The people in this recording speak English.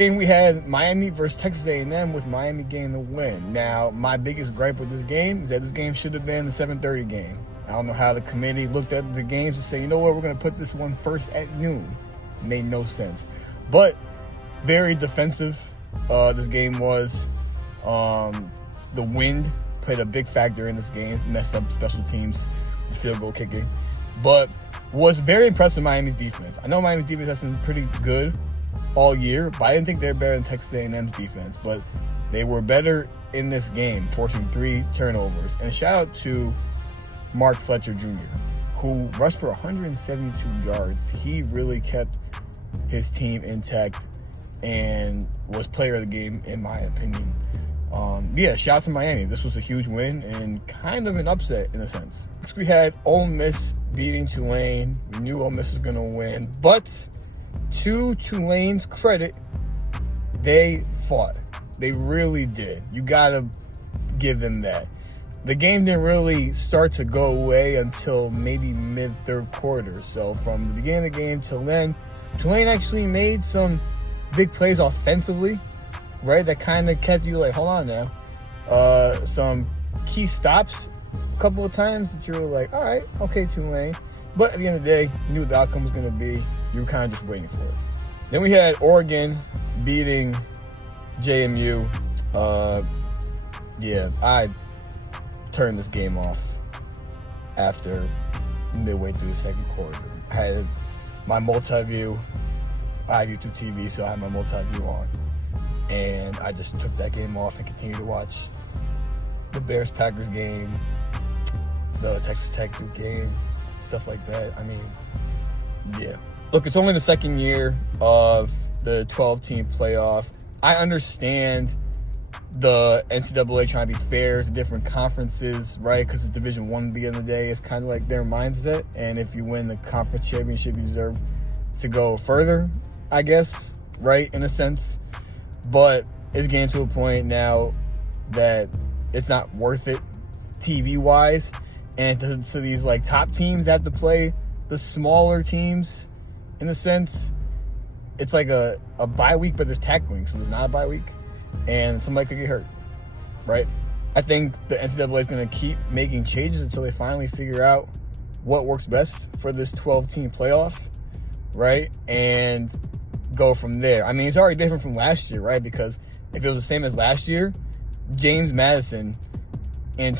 Then we had Miami versus Texas A&M with Miami getting the win. Now, my biggest gripe with this game is that this game should have been the 7:30 game. I don't know how the committee looked at the games and say, you know what, we're going to put this one first at noon. Made no sense. But very defensive, this game was. The wind played a big factor in this game, messed up special teams, field goal kicking. But was very impressed with Miami's defense. I know Miami's defense has been pretty good all year, but I didn't think they were better than Texas A&M's defense. But they were better in this game, forcing 3 turnovers. And shout out to Mark Fletcher Jr., who rushed for 172 yards. He really kept his team intact and was player of the game, in my opinion. Shout out to Miami. This was a huge win and kind of an upset in a sense. Next, we had Ole Miss beating Tulane. We knew Ole Miss was going to win, but to Tulane's credit, they fought. They really did. You got to give them that. The game didn't really start to go away until maybe mid-third quarter. So from the beginning of the game till then, Tulane actually made some big plays offensively, right? That kind of kept you like, hold on now. Some key stops a couple of times that you were like, all right, okay, Tulane. But at the end of the day, you knew what the outcome was going to be. You were kind of just waiting for it. Then we had Oregon beating JMU. I turned this game off after midway through the second quarter. I had my multi-view, I have YouTube TV, so I had my multi-view on. And I just took that game off and continued to watch the Bears-Packers game, the Texas Tech game, stuff like that. I mean, yeah. Look, it's only the second year of the 12-team playoff. I understand the NCAA trying to be fair to different conferences, right? Because it's Division I at the end of the day. It's kind of like their mindset. And if you win the conference championship, you deserve to go further, I guess, right, in a sense. But it's getting to a point now that it's not worth it TV-wise. And so these, like, top teams have to play the smaller teams, in a sense. It's like a bye week, but there's tackling, so there's not a bye week. And somebody could get hurt, right? I think the NCAA is going to keep making changes until they finally figure out what works best for this 12-team playoff, right? And go from there. I mean, it's already different from last year, right? Because if it was the same as last year, James Madison and